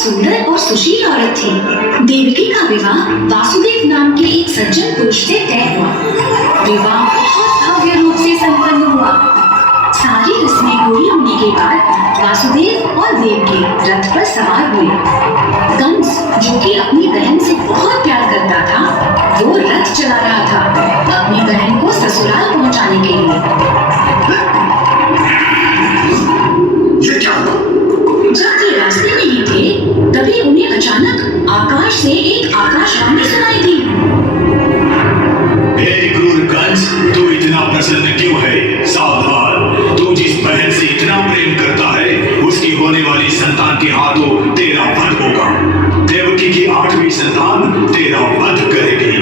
सुंदर और सुशील औरत थी। देवकी का विवाह वासुदेव नाम के एक सज्जन पुरुष से तय हुआ। विवाह बहुत भव्य रूप से संपन्न हुआ। सारी रस्में पूरी होने के बाद वासुदेव और देवकी रथ पर सवार हुए। कंस, जो कि अपनी बहन से बहुत प्यार करता था, वो रथ चला रहा था अपनी बहन को ससुराल पहुंचाने के लिए। ये क्या हुआ? जब वे रास्ते में ही थे, तभी उन्हें अचानक आकाश से एक आकाशवाणी सुनाई दी। हे क्रूर कंस, तू इतना प्रसन्न क्यों है? सावधान, तू जिस बहन से इतना प्रेम करता है, उसकी होने वाली संतान के हाथों तेरा वध होगा। देवकी की 8वीं संतान तेरा वध करेगी।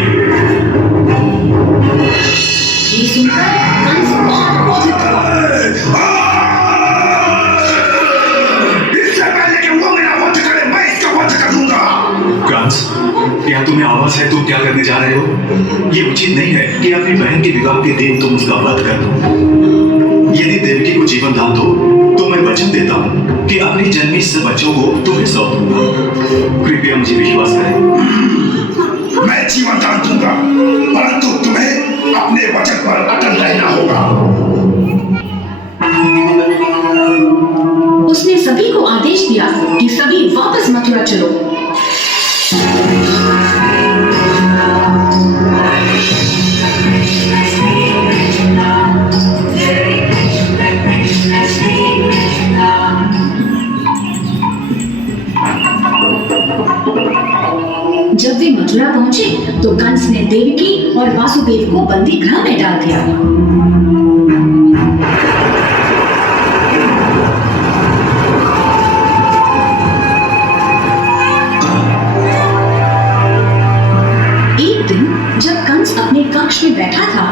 ये सुनकर कंस बहुत क्रोधित हुआ। कंस, क्या तुम्हें आवाज है तुम क्या करने जा रहे हो? ये उचित नहीं है कि अपनी बहन के विवाह के दिन तुम उसका वध कर दो। यदि देवकी को जीवन दान दो तो मैं वचन देता हूँ कि अपनी जन्मी से बच्चों को तुम्हें सौंप दूंगा। कृपया मुझे विश्वास करें। मैं जीवन दान दूंगा, परंतु तुम्हें अपने वचन पर अटल रहना होगा। उसने सभी को आदेश दिया कि सभी वापस मथुरा चलो। जब वे मथुरा पहुंचे तो कंस ने देवकी और वासुदेव को बंदी गृह में डाल दिया। एक दिन जब कंस अपने कक्ष में बैठा था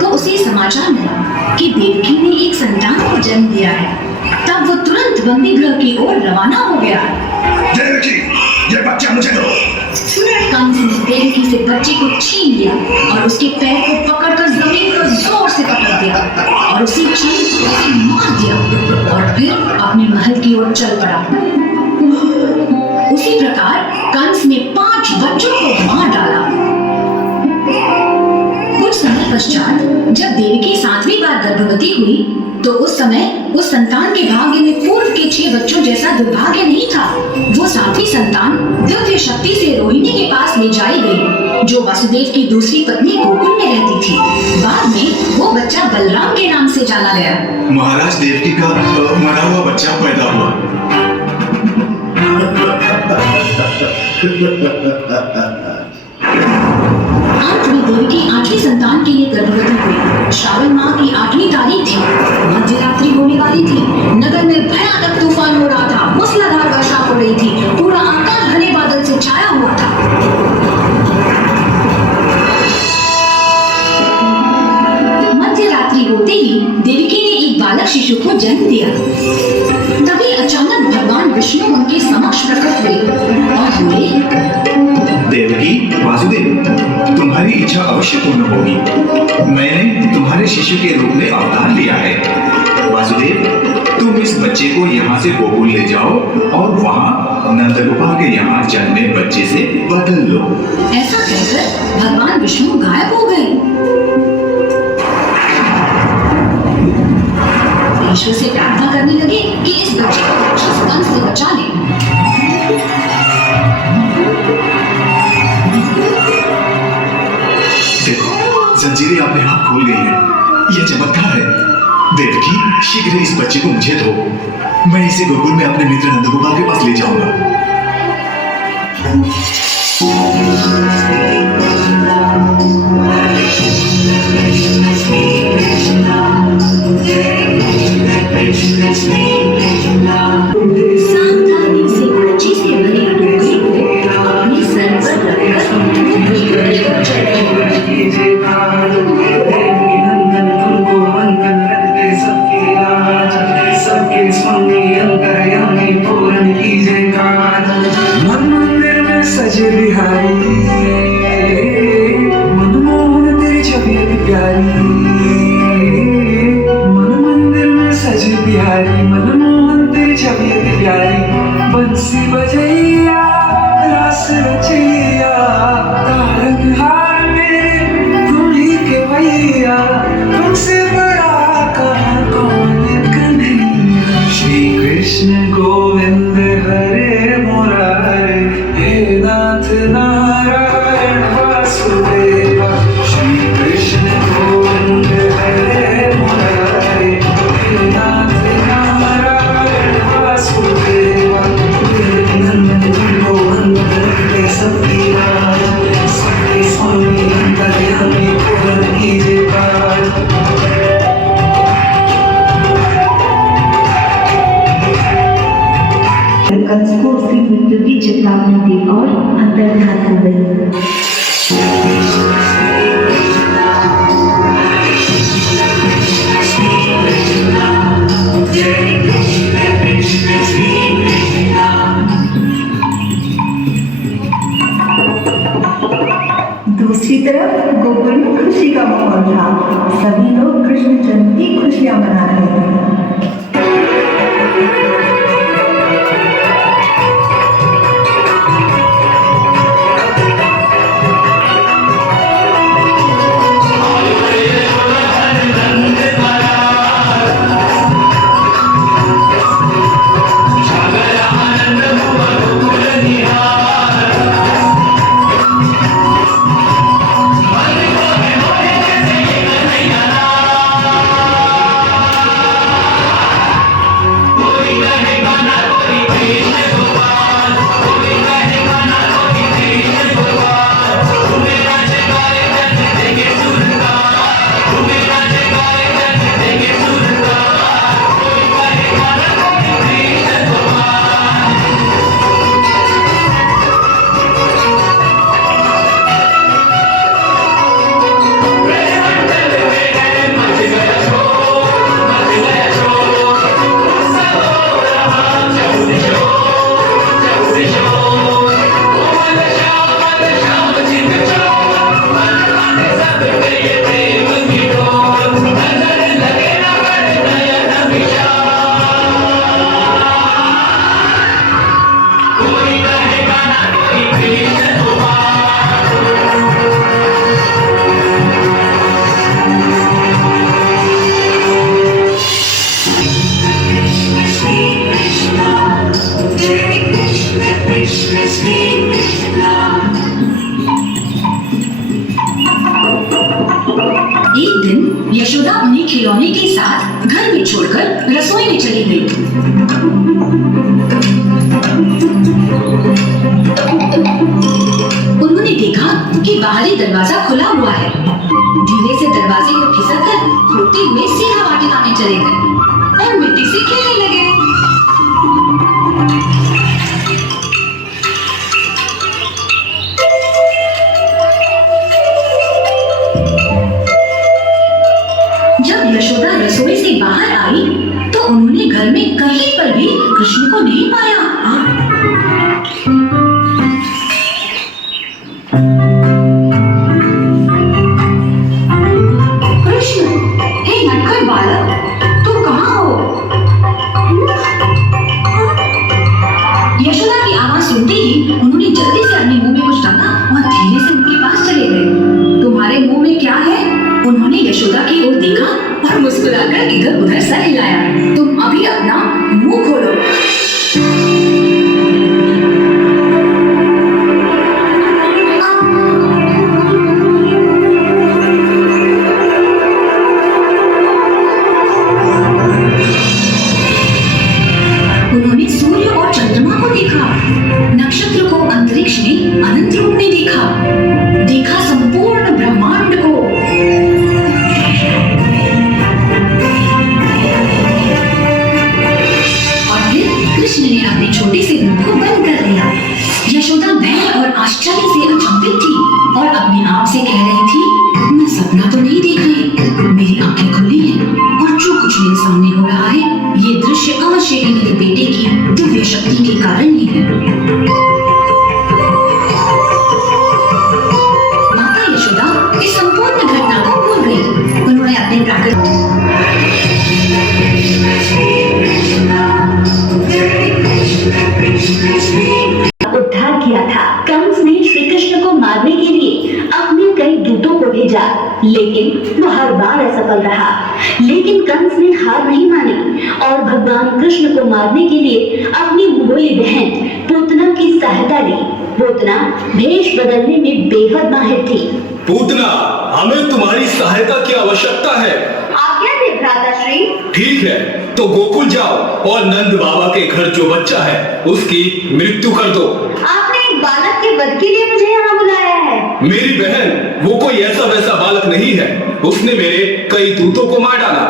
तो उसे समाचार मिला कि देवकी ने एक संतान को जन्म दिया है। तब वो तुरंत बंदी गृह की ओर रवाना हो गया। देवकी, ये बच्चा मुझे दो। कंस ने देवकी से बच्चे को छीन लिया और उसके पैर को पकड़कर जमीन पर जोर से पकड़ दिया और उसे चीर से मार दिया और फिर अपने महल की ओर चल पड़ा। उसी प्रकार कंस ने 5 बच्चों को मार डाला। कुछ समय पश्चात जब देवकी 7वीं बार गर्भवती हुई तो उस समय उस संतान के भाग्य में पूर्व के 6 बच्चों जैसा दुर्भाग्य नहीं था। वो 7वीं संतान दिव्य शक्ति से रोहिणी के पास ले जाई गई, जो वासुदेव की दूसरी पत्नी गोकुल में रहती थी। बाद में वो बच्चा बलराम के नाम से जाना गया। महाराज देवकी का मरा हुआ बच्चा पैदा हुआ। अंत में देवकी 8वीं संतान के लिए गर्भवती हुई। श्रावण माह की 8वीं तारीख थी। मध्य रात्रि होने वाली थी। नगर में भयानक तूफान हो रहा था। मूसलाधार वर्षा हो रही थी। पूरा आकाश घने बादल से छाया हुआ था। मध्य रात्रि होते ही देवकी ने एक बालक शिशु को जन्म दिया। तभी अचानक भगवान विष्णु उनके समक्ष प्रकट हुए और बोले, देवकी, वासुदेव, तुम्हारी इच्छा अवश्य पूर्ण होगी। मैंने तुम्हारे शिशु के रूप में अवतार लिया है। वासुदेव, तुम इस बच्चे को यहाँ से गोकुल ले जाओ और वहाँ नंदगोपाल के यहाँ जन्मे बच्चे से बदल लो। ऐसा कहकर भगवान विष्णु गायब हो गए। ईश्वर से प्रार्थना करने लगे कि इस बच्चे को राक्षस कंस से बचा ले। देखो, जंजीरें अपने आप खुल गई हैं। यह चमत्कार है। देवकी, शीघ्र ही इस बच्चे को मुझे दो। मैं इसे गोकुल में अपने मित्र नंदगोपाल के पास ले जाऊंगा। सावधानी से बच्चे से भरी टोकरी को अपने सर पर मंदिर में सजे बिहारी और अंतर्धान हो गई। दूसरी तरफ गोकुल में खुशी का माहौल था। सभी लोग कृष्ण जन्म की खुशियां मना रहे थे। एक दिन यशोदा अपने खिलौने के साथ घर में छोड़कर रसोई में चली गई। उन्होंने देखा कि बाहरी दरवाजा खुला हुआ है। धीरे से दरवाजे को खिसककर होते हुए सीधा वाटिका में चले गए और मिट्टी से खेलने लगे। जब यशोदा रसोई से बाहर आई तो उन्होंने घर में कहीं पर भी कृष्ण को नहीं पाया। कृष्ण, हे नटखट बालक, तुम कहाँ हो? यशोदा की आवाज सुनते ही उन्होंने जल्दी से अपने मुंह में कुछ डाला और धीरे से उनके पास चले गए। तुम्हारे मुंह में क्या है? उन्होंने यशोदा की ओर देखा और मुस्कुराकर इधर उधर सर हिलाया। तुम अभी अपना मुंह खोलो। उन्होंने सूर्य और चंद्रमा को देखा, नक्षत्र को अंतरिक्ष में अनंत रूप में देखा संपूर्ण ब्रह्मांड को। कृष्ण ने अपने छोटे से मुंह को बंद कर दिया। यशोदा भय और आश्चर्य से अचंभित थी और अपने आप से कह रही थी, मैं सपना तो नहीं देख रही, मेरी आंखें खुली हैं और जो कुछ मेरे सामने हो रहा है ये दृश्य अवश्य ही मेरे बेटे की दिव्य शक्ति के कारण ही है। माता यशोदा इस संपूर्ण घटना को भूल गई। उन्होंने अपने प्राकृतिक उद्धार किया था। कंस ने श्री कृष्ण को मारने के लिए अपने कई दूतों को भेजा, लेकिन वो हर बार असफल रहा। लेकिन कंस ने हार नहीं मानी और भगवान कृष्ण को मारने के लिए अपनी भोली बहन पूतना की सहायता ली। पूतना भेष बदलने में बेहद माहिर थी। पूतना, हमें तुम्हारी सहायता की आवश्यकता है। आज्ञा दे भ्राताश्री। ठीक है, तो गोकुल जाओ और नंद बाबा के घर जो बच्चा है उसकी मृत्यु कर दो। आपने एक बालक के वध के लिए मुझे यहाँ बुलाया है। मेरी बहन, वो कोई ऐसा वैसा बालक नहीं है, उसने मेरे कई दूतों को मार डाला।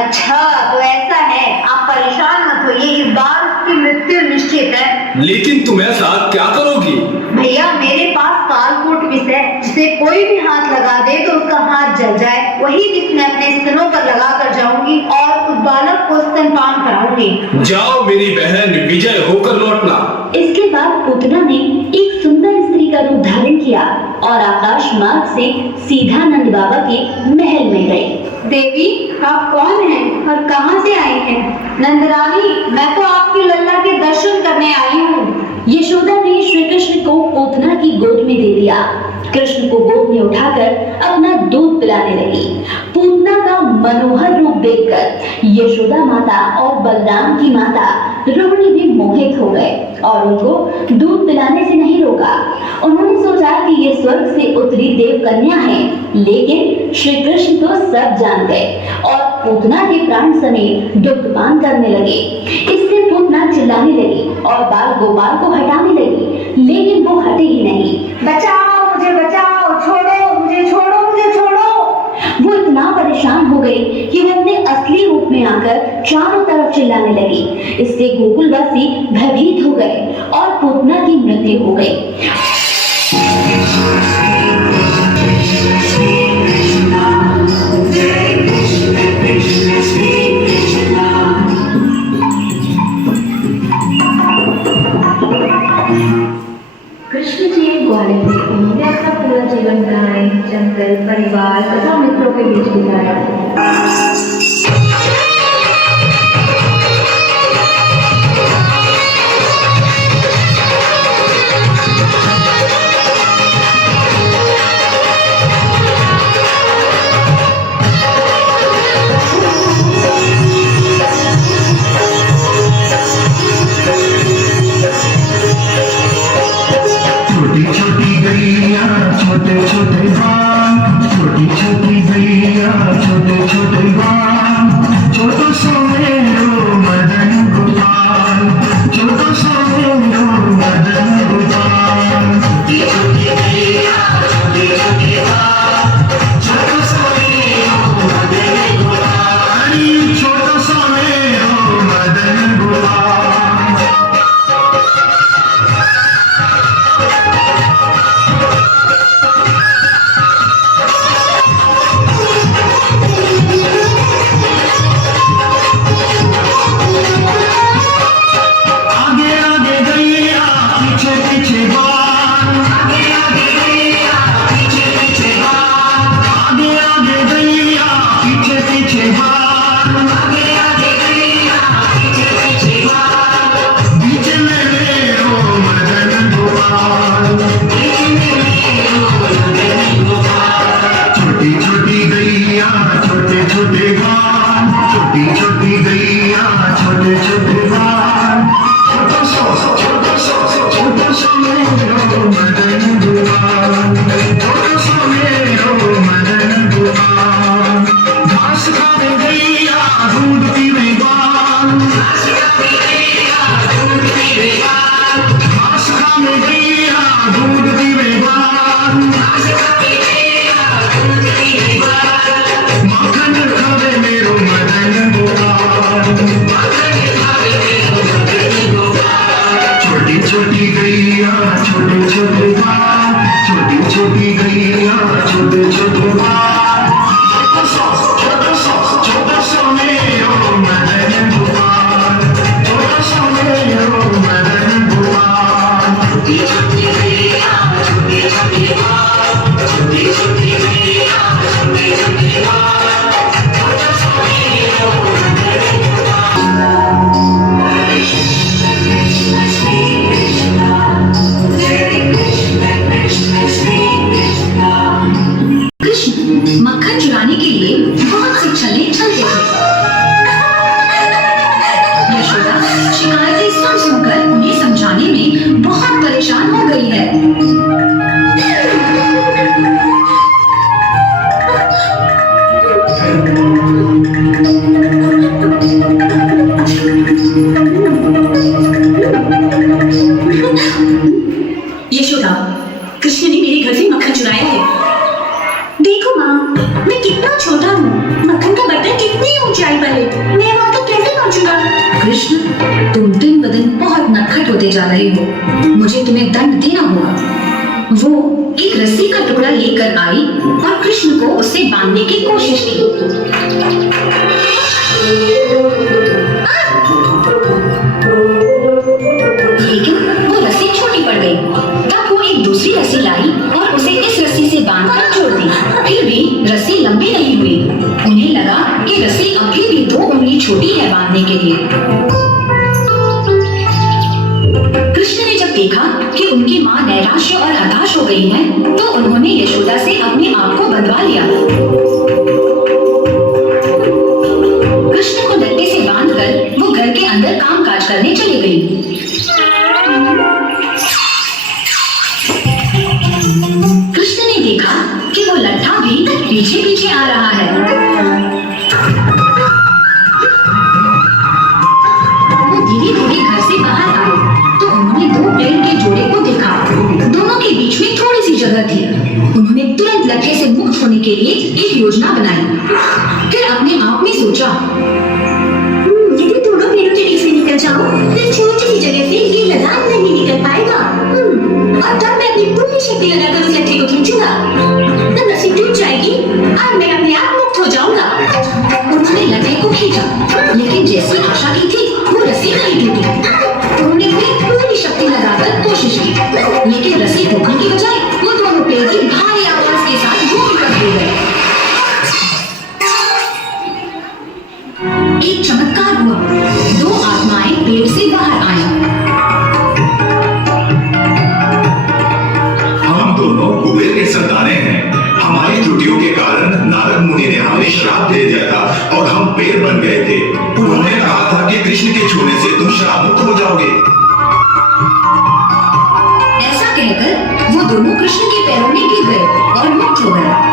अच्छा, तो ऐसा है, आप परेशान मत होइए, इस बार उसकी मृत्यु निश्चित है। लेकिन तुम ऐसा क्या करोगी? कोई भी हाथ लगा दे तो उसका हाथ जल जाए, वही विष मैं अपने स्तनों पर लगा कर जाऊंगी और उस बालक को स्तनपान कराऊंगी। जाओ मेरी बहन, विजय होकर लौटना। इसके बाद पूतना ने एक सुंदर स्त्री का रूप धारण किया और आकाश मार्ग से सीधा नंद बाबा के महल में गई। देवी, आप कौन हैं और कहां से आई हैं? नंदरानी, मैं तो आपकी लल्ला के दर्शन करने आई हूँ। यशोदा ने श्री कृष्ण को पूतना की गोद में दे दिया। कृष्ण को गोद में उठाकर अपना दूध पिलाने लगी। पूतना का मनोहर रूप देखकर यशोदा माता और बलराम की माता रुक्मिणी भी मोहित हो गए और उनको दूध पिलाने से नहीं रोका। उन्होंने सोचा कि ये स्वर्ग से उतरी देव कन्या है, लेकिन श्री कृष्ण तो सब जान गए और पूतना के प्राण समेत दुग्धपान करने लगे। इससे पूतना चिल्लाने लगी और बाल गोपाल को हटाने लगी, लेकिन वो हटे ही नहीं। बचाओ मुझे, बचाओ, छोड़ो मुझे, छोड़ो मुझे, छोड़ो। वो इतना परेशान हो गई कि वो अपने असली रूप में आकर चारों तरफ चिल्लाने लगी। इससे गोकुलवासी भयभीत हो गए और पूतना की मृत्यु हो गई। कृष्ण जी ग्वालियर में उन्होंने अपना पूरा जीवन गाय, जंगल, परिवार तथा मित्रों के बीच गुजारा। छोटी छोटी गैया छोटे छोटे बाल, छोटी छोटी गैया छोटे छोटे बाल, छोटो सोनेरो मदन गोपाल, छोटो सोनेरो मदन गोपाल। छोटी छोटी गैया छोटे छोटे बाल, छोटो सोनेरो मदन गोपाल, छोटो सोनेरो मदन गोपाल। छोटी छोटी गैया छोटे छोटे बाल, छोटी छोटी गैया छोटे छोटे बाल, छोटो सो मेरो मदन गोपाल, छोटो सो मेरो मदन गोपाल। घास खावे गैया दूध पीवे बाल, घास खावे गैया दूध पीवे बाल, घास खावे गैया दूध पीवे बाल, घास खावे गैया दूध पीवे बाल। माखन खावे मेरो मदन गोपाल, माखन खावे मेरो मदन गोपाल। छोटी छोटी गैया छोटे छोटे बाल, छोटी छोटी गैया छोटे छोटे बाल, छोटो सो मेरो मदन गोपाल, छोटो सो मेरो मदन गोपाल। छोटी छोटी गैया छोटे छोटे बाल, छोटी छोटी गैया छोटे छोटे बाल, छोटो सो मेरो मदन गोपाल। कृष्ण मक्खन चुराने के लिए बहुत से छले चलते थे। यशोदा शिकायतें सुन सुनकर उन्हें समझाने में बहुत परेशान हो गई है। यशोदा, कृष्ण ने मेरे घर से मक्खन चुराया है। देखो माँ, मैं कितना छोटा हूँ, मक्खन का बर्तन कितनी ऊंचाई पर है, मैं वहां तक कैसे पहुंचूंगा? कृष्ण, तुम दिन ब दिन बहुत नटखट होते जा रहे हो, मुझे तुम्हें दंड देना होगा। वो एक रस्सी का टुकड़ा लेकर आई और कृष्ण को उससे बांधने की कोशिश की। लेकिन वो रस्सी छोटी पड़ गई। तब वो एक दूसरी रस्सी लाई और उसे इस रस्सी से बांधकर छोड़ दी। फिर भी रस्सी लंबी नहीं हुई। उन्हें लगा कि रस्सी अभी भी 2 उंगली छोटी है बांधने के लिए। कृष्ण ने जब देखा कि उनकी माँ नैराश्य और हताश हो गई है, तो उन्होंने यशोदा से अपने आप को बंधवा लिया। कृष्ण को डंडे से बांधकर वो घर के अंदर काम काज करने चली गई। कृष्ण ने देखा कि वो लट्ठा भी पीछे पीछे आ रहा है। वो धीरे धीरे घर से बाहर आए तो उन्होंने 2 पेड़ के जोड़े को देखा। दोनों के बीच में थोड़ी सी जगह थी। उन्होंने तुरंत लट्ठे से मुक्त होने के लिए एक योजना बनाई। फिर अपने आप में सोचा, यदि दोनों पेड़ों के बीच से निकल जाऊं, फिर छोटी सी जगह से ये लगान नहीं निकल पाएगा। और तब मैं अपनी पूरी शक्ति लगाकर उस लट्ठे को खींचूंगा। तब रस्सी टूट जाएगी और मैं अपने आप मुक्त हो जाऊंगा। उन्होंने लट्ठे को खींचा, लेकिन जैसी आशा की थी वो रस्सी नहीं टूटी। उन्होंने फिर पूरी शक्ति लगाकर कोशिश की, लेकिन रस्सी टूटने की बजाय वो दोनों पेड़ की भारी आवाज के साथ घूम कर गिर गए। एक चमत्कार हुआ। 2 आत्माएं पेड़ से बाहर आईं। हम दोनों कुबेर के संतानें हैं। हमारी त्रुटियों के कारण नारद मुनि ने हमें श्राप दे दिया था और हम पेड़ बन गए थे। उन्होंने कहा था कि कृष्ण के छूने से तुम श्राप मुक्त हो जाओगे। ऐसा कहकर वो दोनों कृष्ण के पैरों में गिर गए और मुक्त हो गए।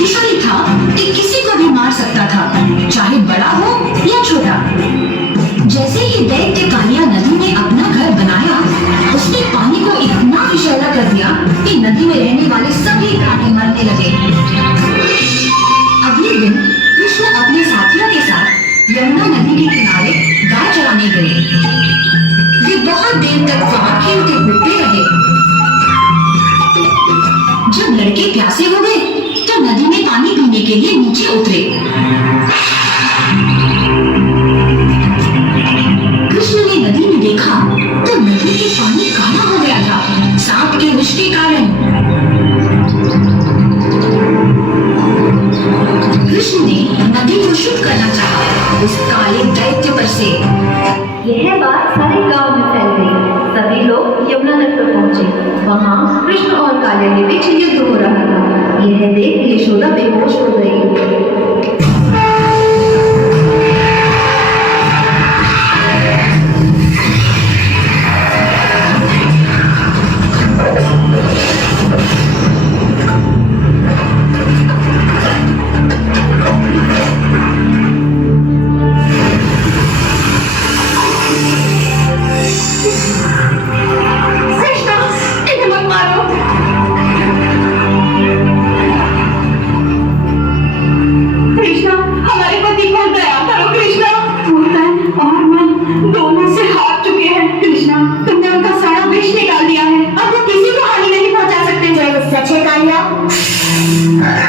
शक्तिशाली था कि किसी को भी मार सकता था, चाहे बड़ा हो या छोटा। जैसे ही दैत्य कालिया नदी में अपना घर बनाया, उसने पानी को इतना विषैला कर दिया कि नदी में रहने वाले सभी प्राणी मरने लगे। अगले दिन कृष्ण अपने साथियों के साथ यमुना नदी के किनारे गाय चराने गए। वे बहुत देर तक वहां खेलते कूदते रहे। जब लड़के प्यासे हो गए तो नदी में पानी पीने के लिए नीचे उतरे। कृष्ण ने नदी में देखा तो नदी के पानी काला हो गया था, सांप के विष के कारण। कृष्ण ने नदी को शुद्ध करना चाहा उस काले दैत्य पर से। यह बात सारे गांव में फैल गई। सभी लोग यमुना नदी पर पहुंचे। वहां कृष्ण और कालिया के बीच युद्ध हो रहा था। यह देख यशोदा बेहोश हो गई।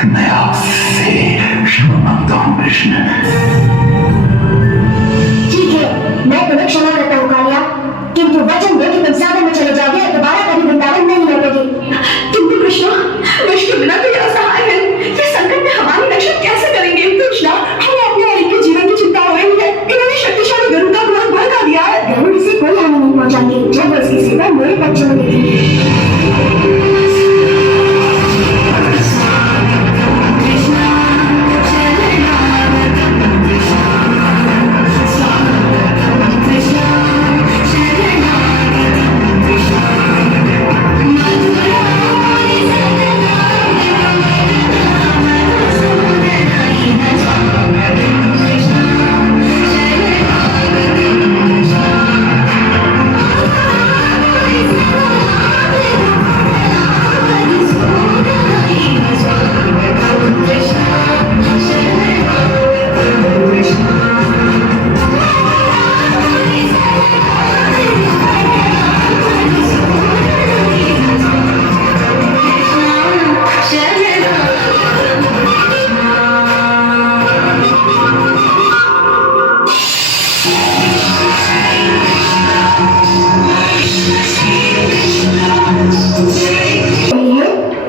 मैं आपसे क्षमा मांगता हूँ कृष्ण। ठीक है, मैं तुम्हें क्षमा करता हूँ कालिया, किंतु वचन दो कि तुम सागर में चले जाओगे और दोबारा कभी वृंदावन नहीं लौटोगे। किंतु कृष्णा, विष के बिना तो असहाय है। ये संकट में हमारी रक्षा कैसे करेंगे? कृष्णा, हमें अपने अली के जीवन की चिंता हो रही है। इन्होंने शक्तिशाली गरुड़ का क्रोध भड़का दिया है। गरुड़ इसे कोई हानि नहीं पहुंचाएंगे जब वो इसकी सेवा मेरे बच्चों में देखेंगे।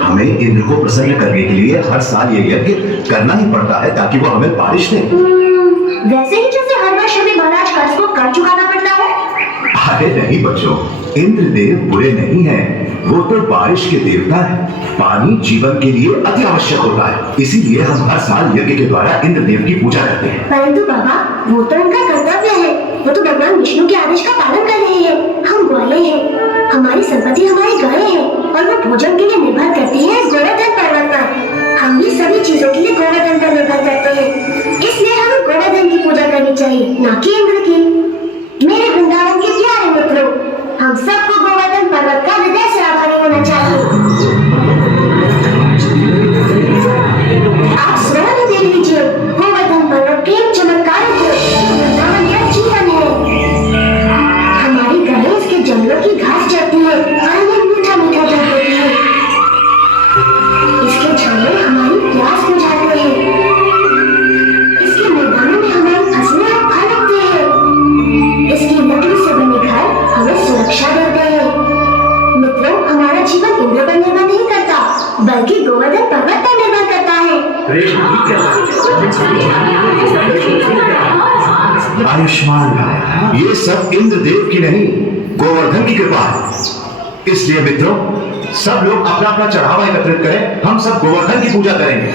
हमें इंद्र को प्रसन्न करने के लिए हर साल ये यज्ञ करना ही पड़ता है ताकि वो हमें बारिश दे। वैसे ही जैसे हर वर्ष हमें महाराज कर्ज को कर चुकाना पड़ता है। अरे नहीं बच्चों, इंद्रदेव बुरे नहीं हैं, वो तो बारिश के देवता है। पानी जीवन के लिए अति आवश्यक होता है, इसीलिए हम हर साल यज्ञ के द्वारा इंद्रदेव की पूजा करते हैं। परंतु बाबा, वो तो उनका कर्तव्य है। वो तो भगवान विष्णु के आदेश का पालन कर रहे हैं। हम ग्वाले हैं, हमारी संपत्ति हमारी गायें हैं और वो भोजन के लिए निर्भर करती है गोवर्धन पर्वत पर। हम भी सभी चीजों के लिए गोवर्धन पर निर्भर करते हैं, इसलिए हमें गोवर्धन की पूजा करनी चाहिए, न कि इंद्र की। मेरे वृंदावन के प्यारे मित्रों, हम सबको गोवर्धन पर्वत का हृदय से आभारी होना चाहिए। आप स्वयं देख लीजिए, गोवर्धन पर्वत के चमत्कार को वृंदावन का जीवन है। हमारी गायें इसके जंगलों की घास चरती है और हमें मीठा मीठा दूध देती है। इसके छाले हमारी प्यास बुझाते हैं। इसके मैदानों में हमारी फसलें और फल उगते हैं। इसकी लकड़ी से बने घर हमें सुरक्षा देते हैं। मित्रों, हमारा जीवन इंद्र पर निर्भर नहीं करता, बल्कि गोवर्धन पर्वत पर निर्भर करता है। आयुष्मान भव। ये सब इंद्रदेव की नहीं, गोवर्धन की कृपा है। इसलिए मित्रों, सब लोग अपना अपना चढ़ावा एकत्रित करें, हम सब गोवर्धन की पूजा करेंगे।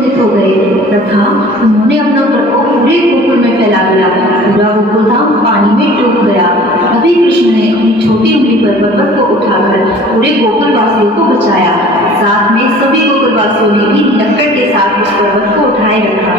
क्रोधित हो गए तथा उन्होंने अपना प्रकोप पूरे गोकुल में फैला दिया। पूरा गोकुलधाम पानी में डूब गया। तभी कृष्ण ने अपनी छोटी उंगली पर पर्वत को उठाकर पूरे गोकुलवासियों को बचाया। साथ में सभी गोकुलवासियों ने भी लक्कड़ के साथ उस पर्वत को उठाए रखा।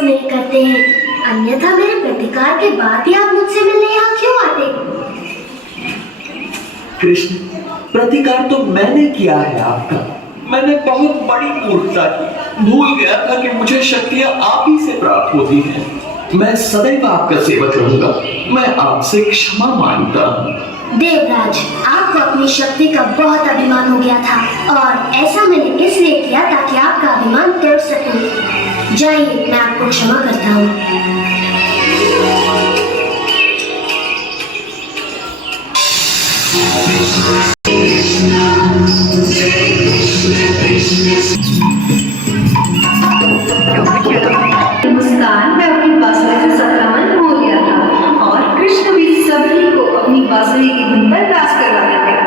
नहीं करते हैं, अन्यथा मेरे प्रतिकार के बाद ही आप मुझसे मिलने यहाँ क्यों आते? कृष्ण, प्रतिकार तो मैंने किया है आपका। मैंने बहुत बड़ी मूर्खता की। भूल गया था कि मुझे शक्तियां आप ही से प्राप्त होती हैं। मैं सदैव आपका सेवक रहूंगा। मैं आपसे क्षमा मांगता हूँ। देवराज, आपको अपनी शक्ति का बहुत अभिमान हो गया था और ऐसा मैंने इसलिए किया ताकि आपका अभिमान तोड़ सकूं। जाइए, मैं आपको क्षमा करता हूँ। मुस्कान में अपनी बांसुरी से संक्रमण हो गया था और कृष्ण भी सभी को अपनी बांसुरी की धुन पर नाच करवाते थे।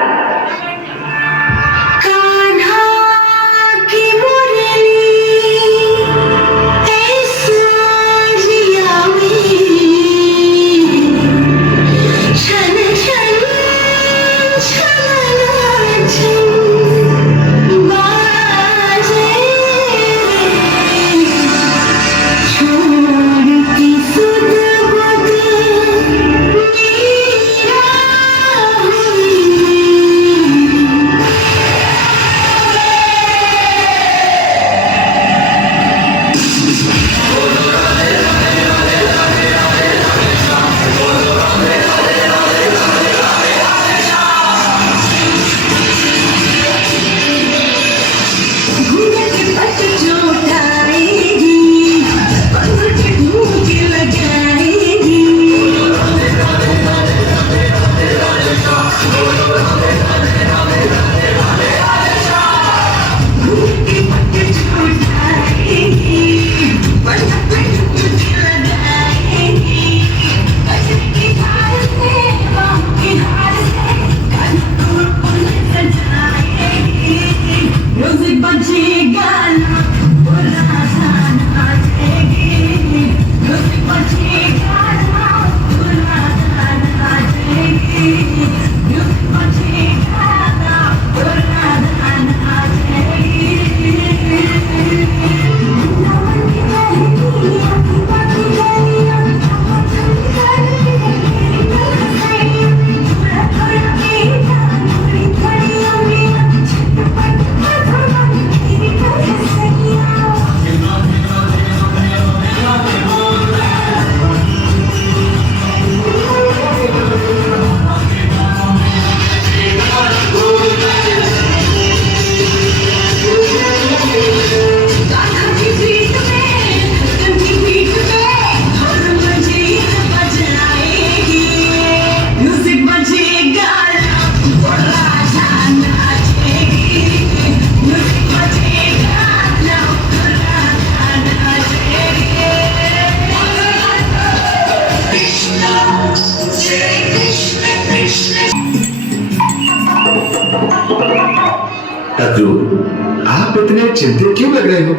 अर्जुन, आप इतने चिंतित क्यों लग रहे हो?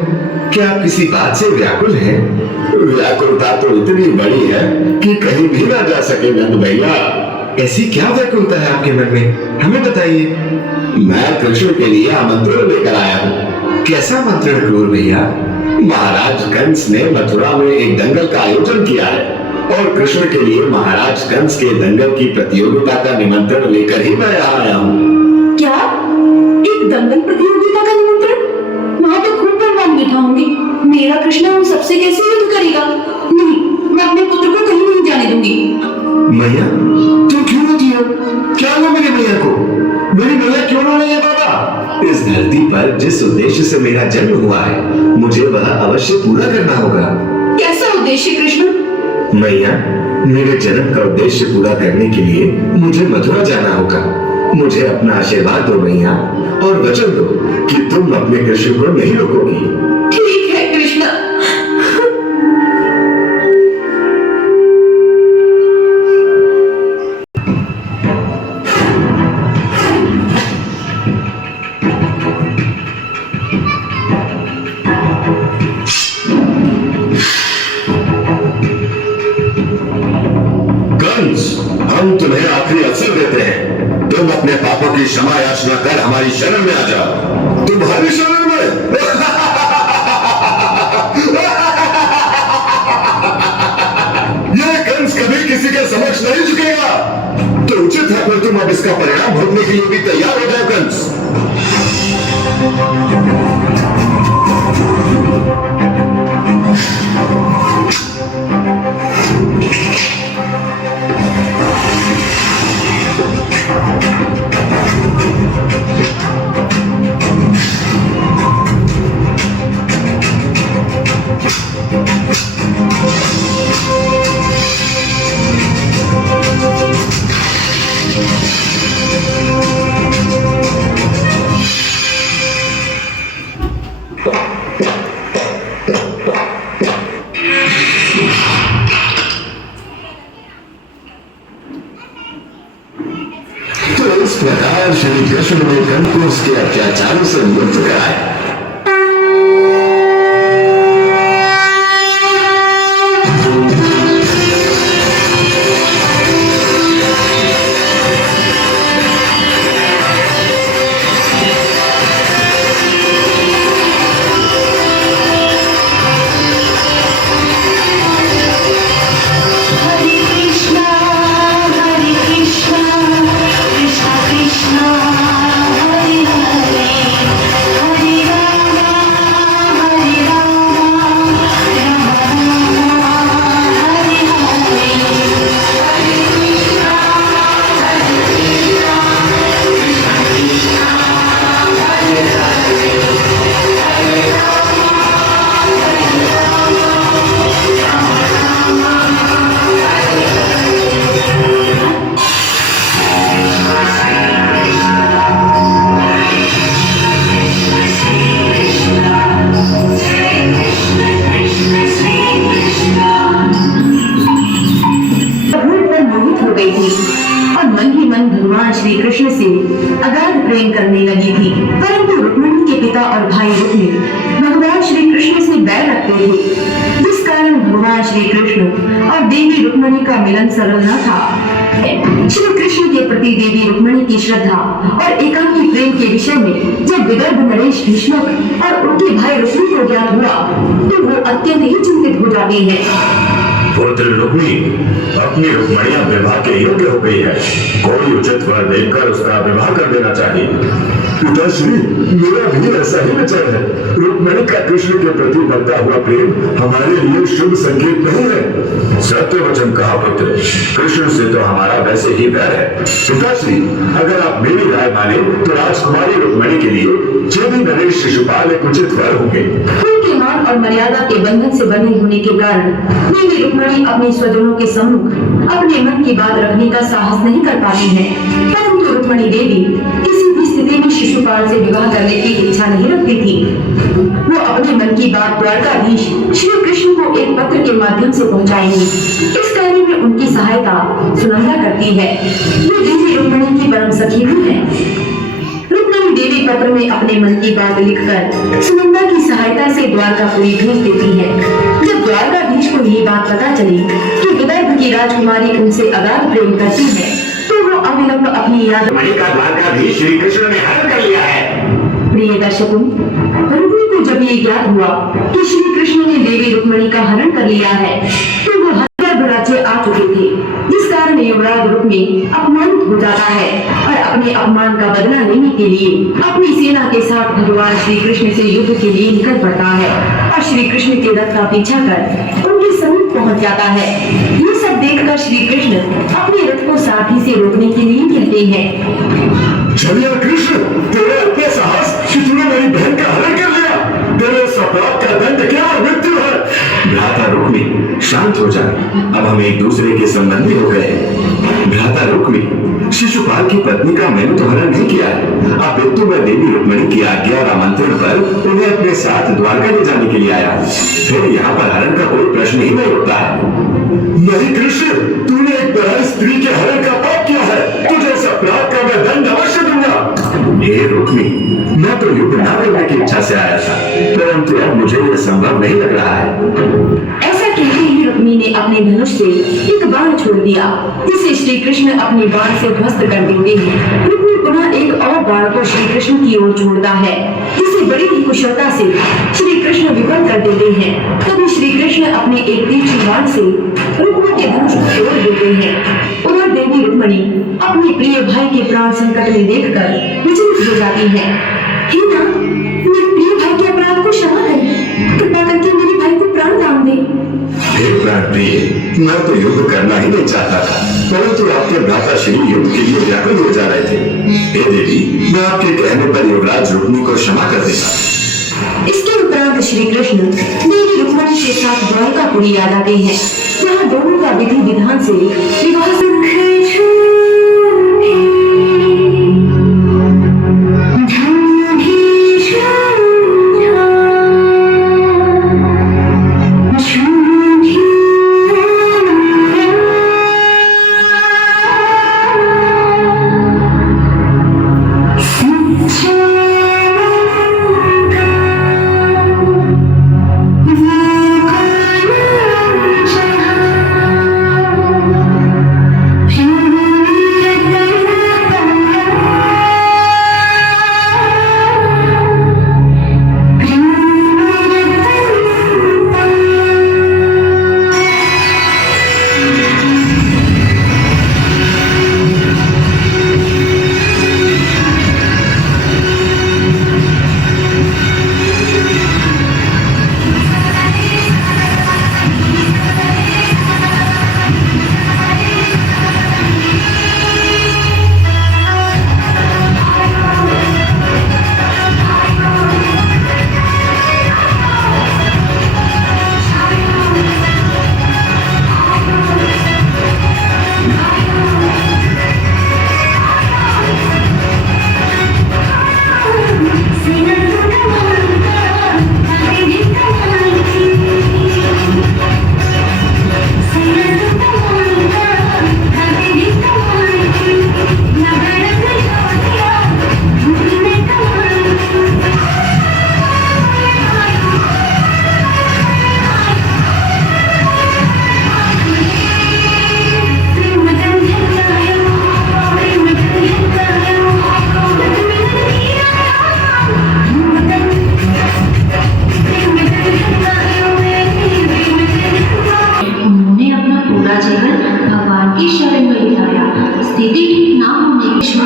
क्या आप किसी बात से व्याकुल हैं? व्याकुलता तो इतनी बड़ी है कि कहीं भी ना जा सके नंद भैया। ऐसी क्या व्याकुलता है आपके मन में? हमें बताइए। मैं कृष्ण के लिए आमंत्रण लेकर आया हूँ। कैसा आमंत्रण क्रूर भैया? महाराज कंस ने मथुरा में एक दंगल का आयोजन किया है और कृष्ण के लिए महाराज कंस के दंगल की प्रतियोगिता का निमंत्रण लेकर ही मैं यहाँ आया हूँ। क्या एक दंगल प्रतियोगिता का निमंत्रण? वहां तो खूब बलवान बैठा होंगे। मेरा कृष्ण उन सबसे कैसे युद्ध करेगा? नहीं, मैं दूंगी। मैया तुम क्यों रोती हो? क्या हुआ मेरी मैया को? मेरी मैया क्यों रो रही है बाबा? इस धरती पर जिस उद्देश्य से मेरा जन्म हुआ है, मुझे वह अवश्य पूरा करना होगा। कैसा उद्देश्य कृष्ण? मैया, मेरे जन्म का उद्देश्य पूरा करने के लिए मुझे मथुरा जाना होगा। मुझे अपना आशीर्वाद दो मैया, और वचन दो कि तुम अपने कृष्ण को नहीं रोकोगी। ठीक है कृष्ण। कंस, हम तुम्हें आखिरी अवसर देते हैं। तुम अपने पापों की क्षमा याचना कर हमारी शरण में आ जाओ। तुम्हारी शरण में? यह कंस कभी किसी के समक्ष नहीं झुकेगा। तो उचित है फिर तुम अब इसका परिणाम भोगने के लिए भी तैयार हो जाओ कंस। तो इस प्रकार श्री कृष्ण ने कंस को उसके अत्याचारों से मुक्त कराया। श्री कृष्ण से अगाध प्रेम करने लगी थी, परंतु रुक्मिणी के पिता और भाई रुक्मी भगवान श्री कृष्ण से बैर रखते थे, जिस कारण भगवान श्री कृष्ण और देवी रुक्मिणी का मिलन सरल न था। श्री कृष्ण के प्रति देवी रुक्मिणी की श्रद्धा और एकांकी प्रेम के विषय में जब विदर्भ नरेश भीष्म और उनके भाई रुक्मी को ज्ञात हुआ तो वो अत्यंत ही चिंतित हो जाती है। पुत्र रुक्मी, अपनी रुक्मणियां विवाह के योग्य हो गई है। कोई उचित वर देखकर उसका विवाह कर देना चाहिए। पिताश्री, मेरा भी ऐसा ही विचार है। रुक्मणी का कृष्ण के प्रति बढ़ता हुआ प्रेम हमारे लिए शुभ संकेत नहीं है। सत्य वचन कहा पुत्र, कृष्ण से तो हमारा वैसे ही वैर है। पिताश्री, अगर आप मेरी राय माने तो राजकुमारी रुक्मणी के लिए चेदी नरेश शिशुपाल एक उचित वर होंगे। उनके मान और मर्यादा के बंधन से बने होने के कारण देवी रुक्मिणी अपने स्वजनों के सम्मुख अपने मन की बात रखने का साहस नहीं कर पाती है, परंतु रुक्मिणी देवी किसी भी स्थिति में शिशुपाल से विवाह करने की इच्छा नहीं रखती थी। वो अपने मन की बात द्वारकाधीश श्री कृष्ण को एक पत्र के माध्यम से पहुंचाएंगी। इस कार्य में उनकी सहायता सुनंदा करती है। ये देवी रुक्मिणी की परम सखी भी है। रुक्मिणी देवी पत्र में अपने मन की बात लिखकर सुनंदा की सहायता से द्वारकापुरी भेज देती है। जब द्वारकाधीश को ये बात पता चली कि विदर्भ की राजकुमारी उनसे अगाध प्रेम करती है तो वो अविलंब अपनी याद का द्वारकाधीश श्री कृष्ण ने हरण कर लिया है। प्रिय दर्शकों, रुक्मिणी को जब ये ज्ञात हुआ कि श्री कृष्ण ने देवी रुक्मिणी का हरण कर लिया है तो वो हर राज्य आ चुके थे, जिस कारण युवराज रुक्मी अपमानित हो जाता है और अपने अपमान का बदला लेने के लिए अपनी सेना के साथ भगवान श्री कृष्ण से युद्ध के लिए निकल पड़ता है और श्री कृष्ण के रथ का पीछा कर उनके समीप पहुंच जाता है। ये सब देखकर श्री कृष्ण अपने रथ को सारथी से रोकने के लिए कहते हैं। चलिए कृष्ण, तेरे इतने साहस कि तूने मेरी बहन का हरण कर लिया। तेरे इस अपराध का दंड केवल मृत्यु है। भ्राता रुक्मी, शांत हो जा। अब हम एक दूसरे के संबंधी हो गए हैं। भ्राता रुक्मी, शिशुपाल की पत्नी का मैंने तो हरण नहीं किया है। अब बिट्टू मैं देवी रुक्मिणी की आज्ञा और आमंत्रण पर उन्हें अपने साथ द्वारका ले जाने के लिए आया। फिर यहाँ पर हरण का कोई प्रश्न ही नहीं उठता है। नहीं कृष्ण, तूने एक पराई स्त्री के हरण का पाप किया है। तुझे इस अपराध का मैं दंड अवश्य दूंगा। हे रुक्मी, मैं तो युद्ध न करने की इच्छा से आया था, परंतु अब मुझे यह संभव नहीं लग रहा है। ऐसा कहते ही रुक्मी ने अपने धनुष से एक बाण छोड़ दिया, जिसे श्री कृष्ण अपने बाण से ध्वस्त कर देते हैं। रुक्मी पुनः एक और बाण को श्री कृष्ण की ओर छोड़ता है, जिसे बड़ी ही कुशलता से श्री कृष्ण विफल कर देते हैं। तभी श्री कृष्ण अपने एक तिरछी बाण से रुक्मी के धनुष को तोड़ देते हैं। उधर देवी रुक्मिणी अपने प्रिय भाई के प्राण संकट में देखकर विचलित हो जाती है। हे नाथ, मेरे प्रिय भाई के अपराध को क्षमा करें, कृपा करके मेरे भाई को प्राण दान दें। हे प्राण प्रिय, मैं तो युद्ध करना ही नहीं चाहता था, परंतु आपके भ्राता श्री युद्ध के लिए व्याकुल हो जा रहे थे। हे देवी, मैं आपके कहने पर युवराज रुक्मी को क्षमा कर देता। इसके उपरांत श्री कृष्ण देवी रुक्मिणी के साथ द्वारकापुरी आ जाते हैं, जहाँ दोनों का विधि विधान से विवाह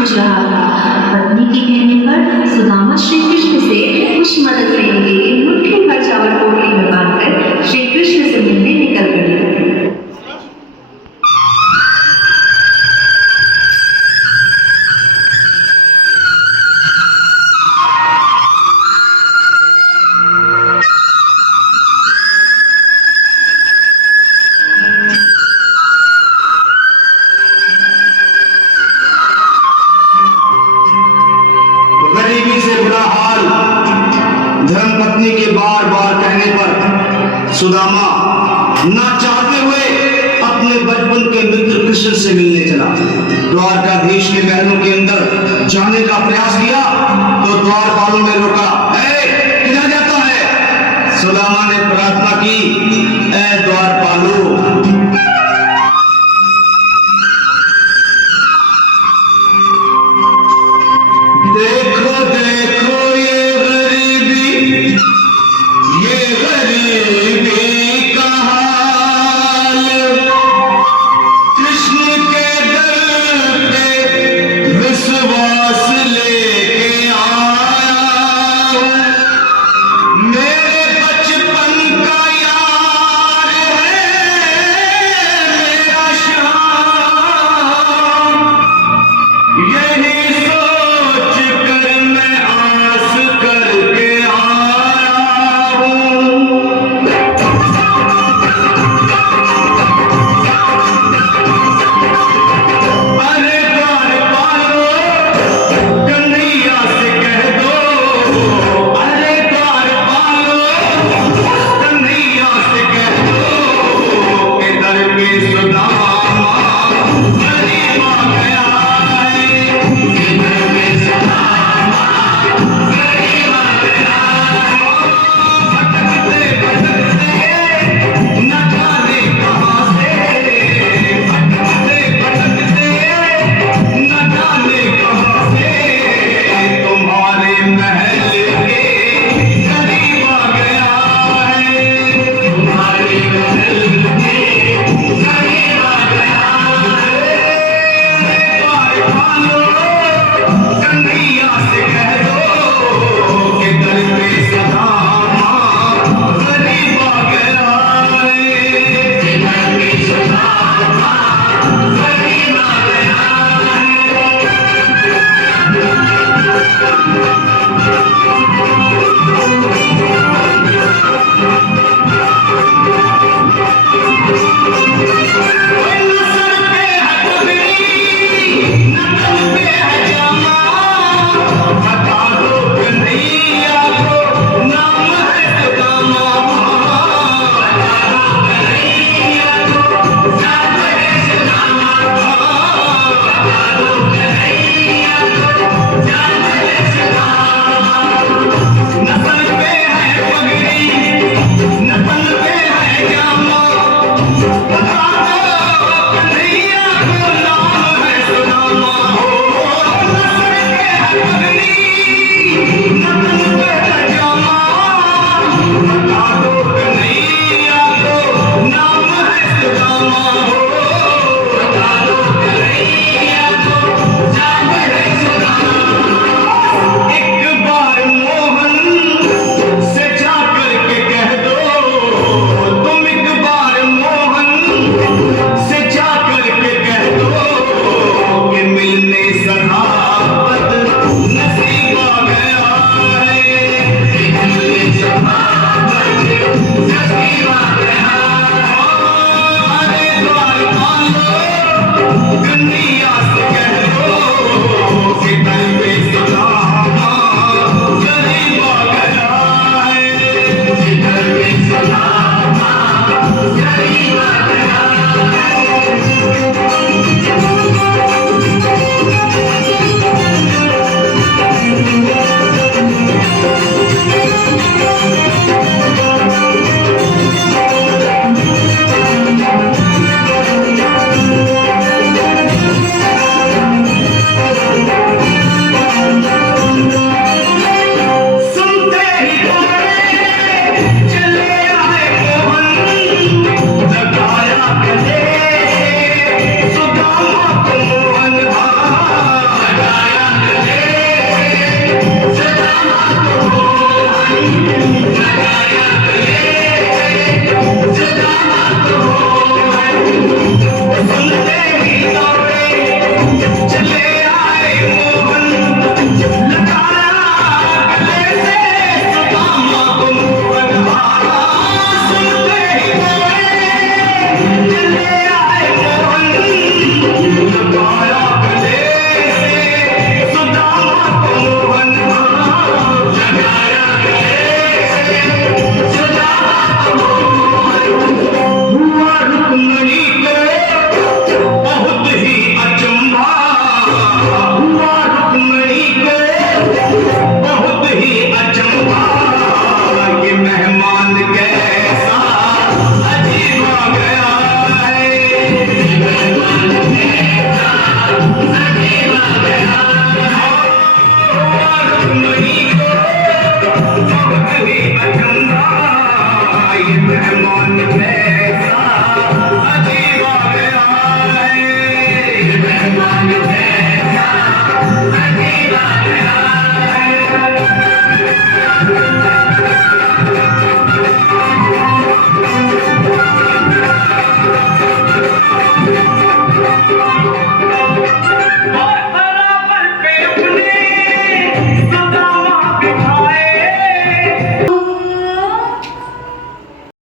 पत्नी के कहने पर सुदामा श्री कृष्ण से कुछ मदद लेने के लिए मुट्ठी भर चावल पोटली में बांधकर श्री कृष्ण से मिलने निकल गए। गरीबी से बुरा हाल धर्मपत्नी के बार बार कहने पर सुदामा न चाहते हुए अपने बचपन के मित्र कृष्ण से मिलने चला। द्वारकाधीश के महलों के अंदर जाने का प्रयास किया तो द्वारपालों ने रोका। किधर जाता है? सुदामा ने प्रार्थना की, ऐ द्वारपालों, देखो देखो ये गरीबी का हाल, कृष्ण के दर पे विश्वास लेके आया हूं, मेरे बचपन का यार सुल्तान